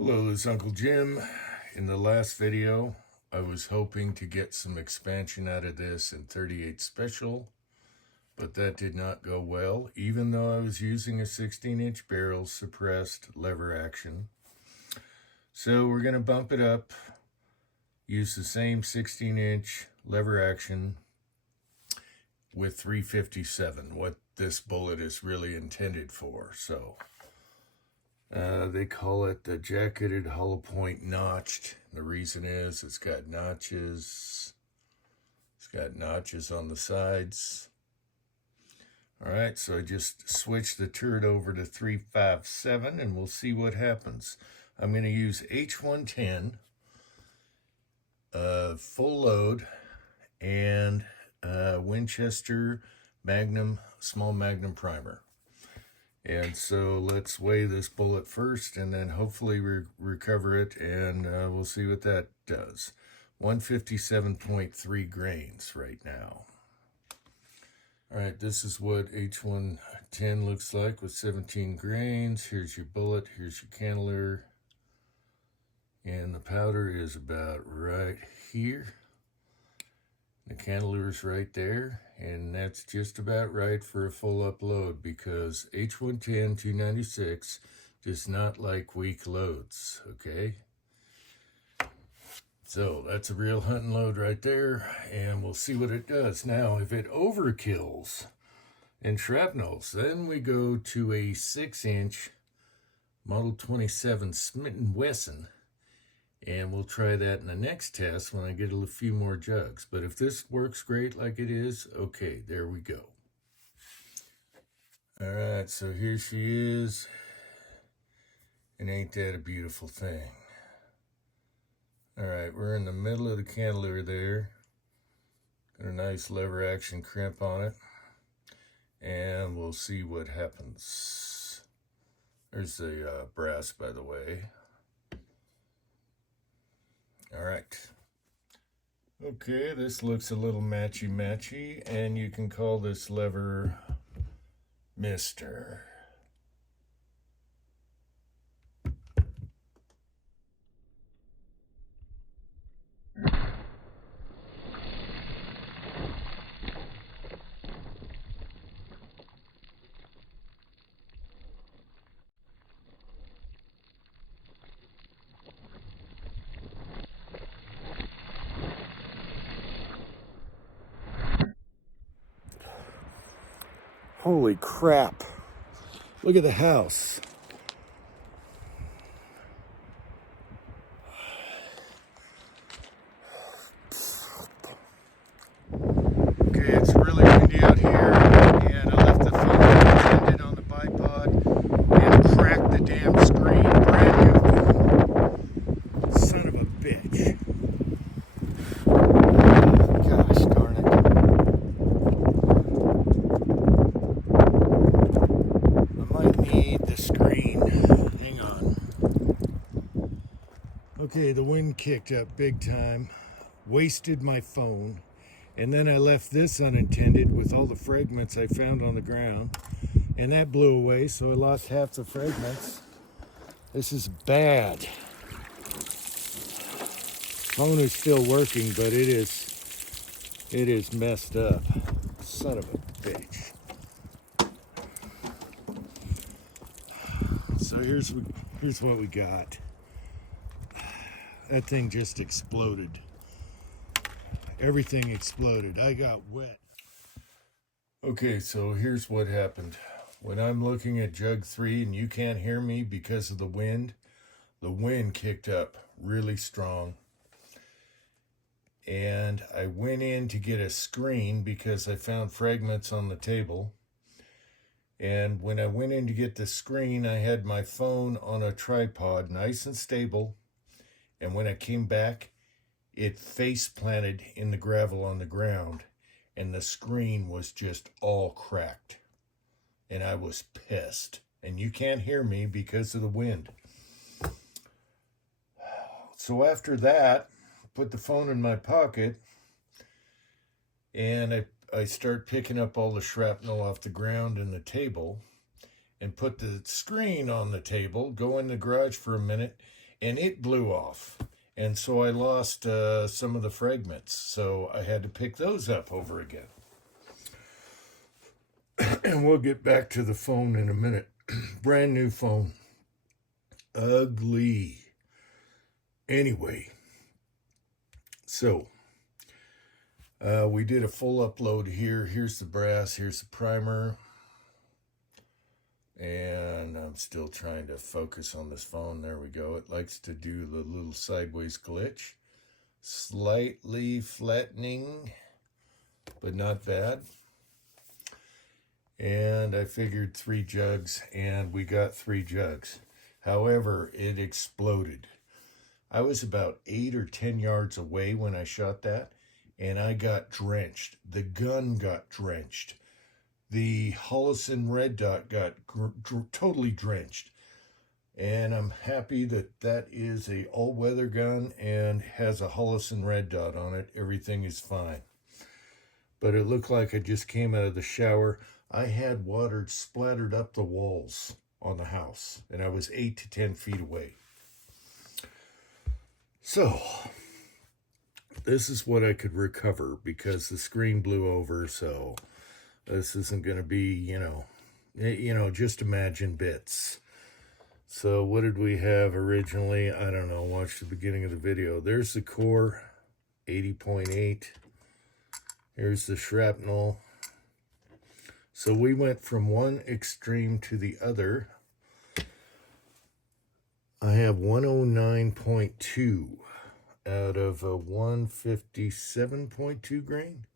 Hello, this is Uncle Jim. In the last video, I was hoping to get some expansion out of this in 38 Special, but that did not go well, even though I was using a 16-inch barrel suppressed lever action. So we're going to bump it up, use the same 16-inch lever action with 357, what this bullet is really intended for. So they call it the jacketed hollow point notched. The reason is it's got notches. It's got notches on the sides. All right, so I just switched the turret over to 357 and we'll see what happens. I'm going to use H110 full load and Winchester Magnum small Magnum primer. And so let's weigh this bullet first and then hopefully recover it, and we'll see what that does. 157.3 grains right now. All right, this is what H110 looks like with 17 grains. Here's your bullet, here's your cantilever. And the powder is about right here. The cantilever's right there, and that's just about right for a full upload because H110 296 does not like weak loads, okay? So that's a real hunting load right there, and we'll see what it does. Now, if it overkills and shrapnels, then we go to a 6-inch Model 27 Smith & Wesson. And we'll try that in the next test when I get a few more jugs. But if this works great like it is, okay, there we go. All right, so here she is. And ain't that a beautiful thing? All right, we're in the middle of the cantilever there. Got a nice lever action crimp on it. And we'll see what happens. There's the brass, by the way. All right. Okay, this looks a little matchy-matchy, and you can call this lever Mister. Holy crap. Look at the house. Okay, it's really windy out here, and I left the phone unattended on the bipod and cracked the damn screen. Brand new. Son of a bitch. Gosh darn it. I might need the screen. Hang on. Okay, the wind kicked up big time. Wasted my phone. And then I left this unattended with all the fragments I found on the ground. And that blew away, so I lost half the fragments. This is bad. Phone is still working, but it is messed up. Son of a bitch. So here's what we got. That thing just exploded. Everything exploded. I got wet. Okay, so here's what happened. When I'm looking at jug 3 and you can't hear me because of the wind kicked up really strong. And I went in to get a screen because I found fragments on the table. And when I went in to get the screen, I had my phone on a tripod, nice and stable. And when I came back, it face planted in the gravel on the ground, and the screen was just all cracked. And I was pissed. And you can't hear me because of the wind. So after that, put the phone in my pocket, and I start picking up all the shrapnel off the ground and the table, and put the screen on the table, go in the garage for a minute, and it blew off. And so I lost some of the fragments. So I had to pick those up over again. And we'll get back to the phone in a minute. Brand new phone. Ugly. Anyway, so we did a full upload here. Here's the brass. Here's the primer. And I'm still trying to focus on this phone. There we go. It likes to do the little sideways glitch. Slightly flattening, but not bad. And I figured 3 jugs, and we got 3 jugs. However, it exploded. I was about 8 or 10 yards away when I shot that, and I got drenched. The gun got drenched. The Holosun red dot got totally drenched. And I'm happy that that is a all-weather gun and has a Holosun red dot on it. Everything is fine. But it looked like I just came out of the shower. I had water splattered up the walls on the house, and I was 8 to 10 feet away. So, this is what I could recover because the screen blew over, so this isn't going to be, just imagine bits. So what did we have originally? I don't know. Watch the beginning of the video. There's the core, 80.8. Here's the shrapnel. So we went from one extreme to the other. I have 109.2 out of a 157.2 grain.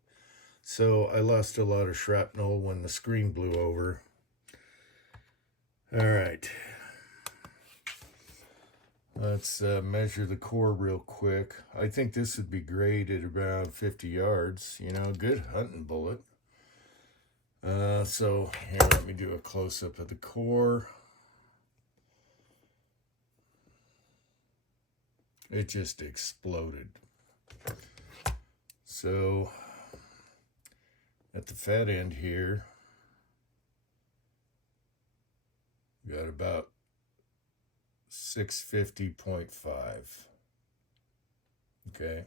So I lost a lot of shrapnel when the screen blew over. All right. Let's measure the core real quick. I think this would be great at around 50 yards. Good hunting bullet. So here, let me do a close-up of the core. It just exploded. So at the fat end here, we got about 650.5. Okay.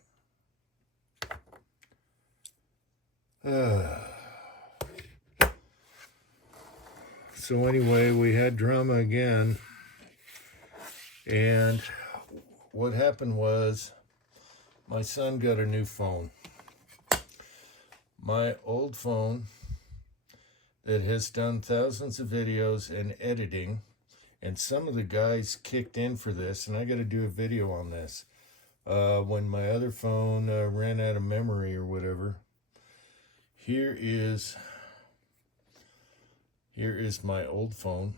So anyway, we had drama again. And what happened was my son got a new phone. My old phone that has done thousands of videos and editing, and some of the guys kicked in for this, and I got to do a video on this. When my other phone ran out of memory or whatever. Here is my old phone.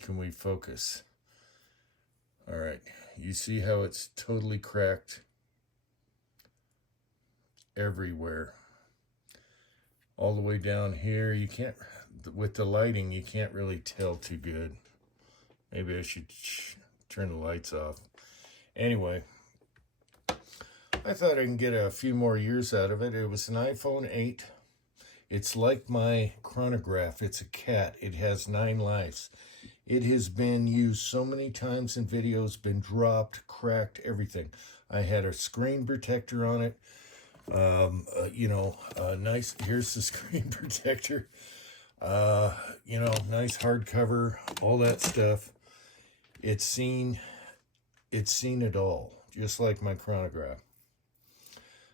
Can we focus? All right, you see how it's totally cracked everywhere. All the way down here, you can't, with the lighting, you can't really tell too good. Maybe I should turn the lights off. Anyway, I thought I can get a few more years out of it. It was an iPhone 8. It's like my chronograph. It's a cat. It has 9 lives. It has been used so many times in videos, been dropped, cracked, everything. I had a screen protector on it. Nice, here's the screen protector. Nice hardcover, all that stuff. It's seen it all, just like my chronograph.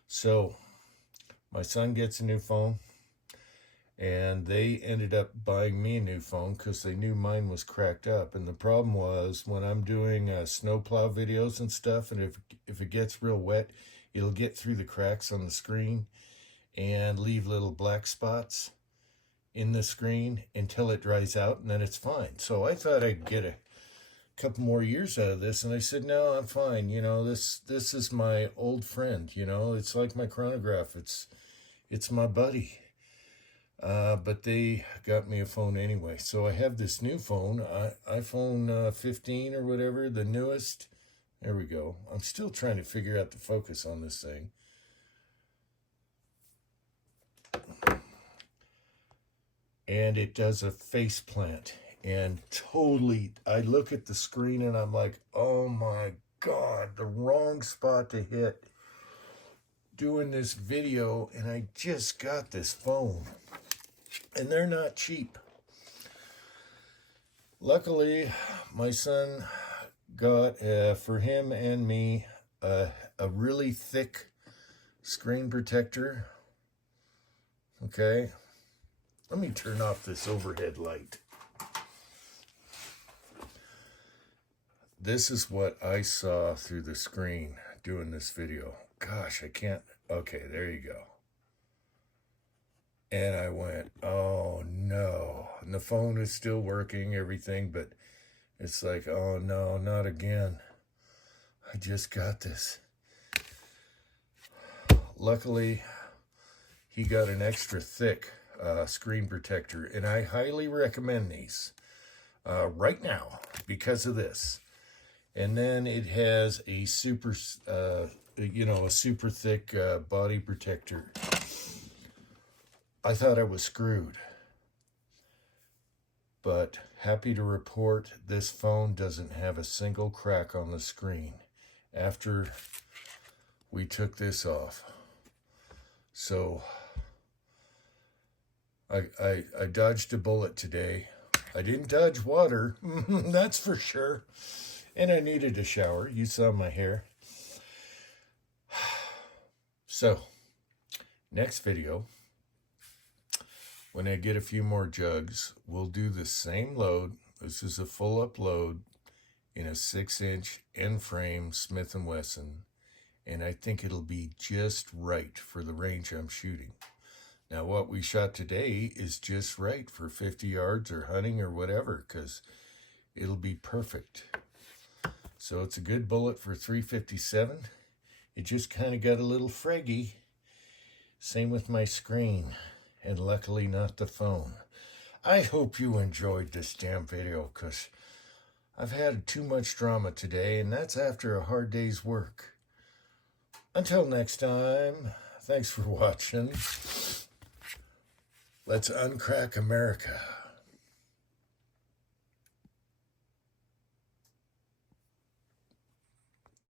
So my son gets a new phone, and they ended up buying me a new phone because they knew mine was cracked up. And the problem was when I'm doing snowplow videos and stuff, and if it gets real wet, it'll get through the cracks on the screen and leave little black spots in the screen until it dries out, and then it's fine. So I thought I'd get a couple more years out of this, and I said, no, I'm fine. This is my old friend. It's like my chronograph. It's my buddy. But they got me a phone anyway. So I have this new phone, iPhone 15 or whatever, the newest. There we go. I'm still trying to figure out the focus on this thing. And it does a face plant. and totally, I look at the screen and I'm like, oh my God, the wrong spot to hit doing this video, and I just got this phone, and they're not cheap. Luckily, my son got, for him and me, a really thick screen protector. Okay, let me turn off this overhead light. This is what I saw through the screen doing this video. Gosh, I can't. Okay, there you go. And I went, oh no. And the phone is still working, everything, but it's like, oh no, not again. I just got this. Luckily, he got an extra thick screen protector, and I highly recommend these right now because of this. And then it has a super, a super thick body protector. I thought I was screwed. But happy to report this phone doesn't have a single crack on the screen after we took this off. So I dodged a bullet today. I didn't dodge water, that's for sure. And I needed a shower. You saw my hair. So, next video, when I get a few more jugs, we'll do the same load. This is a full up load in a 6-inch end frame Smith & Wesson. And I think it'll be just right for the range I'm shooting. Now, what we shot today is just right for 50 yards or hunting or whatever, because it'll be perfect. So it's a good bullet for 357. It just kind of got a little fraggy. Same with my screen, and luckily not the phone. I hope you enjoyed this damn video, because I've had too much drama today, and that's after a hard day's work. Until next time, thanks for watching. Let's uncrack America.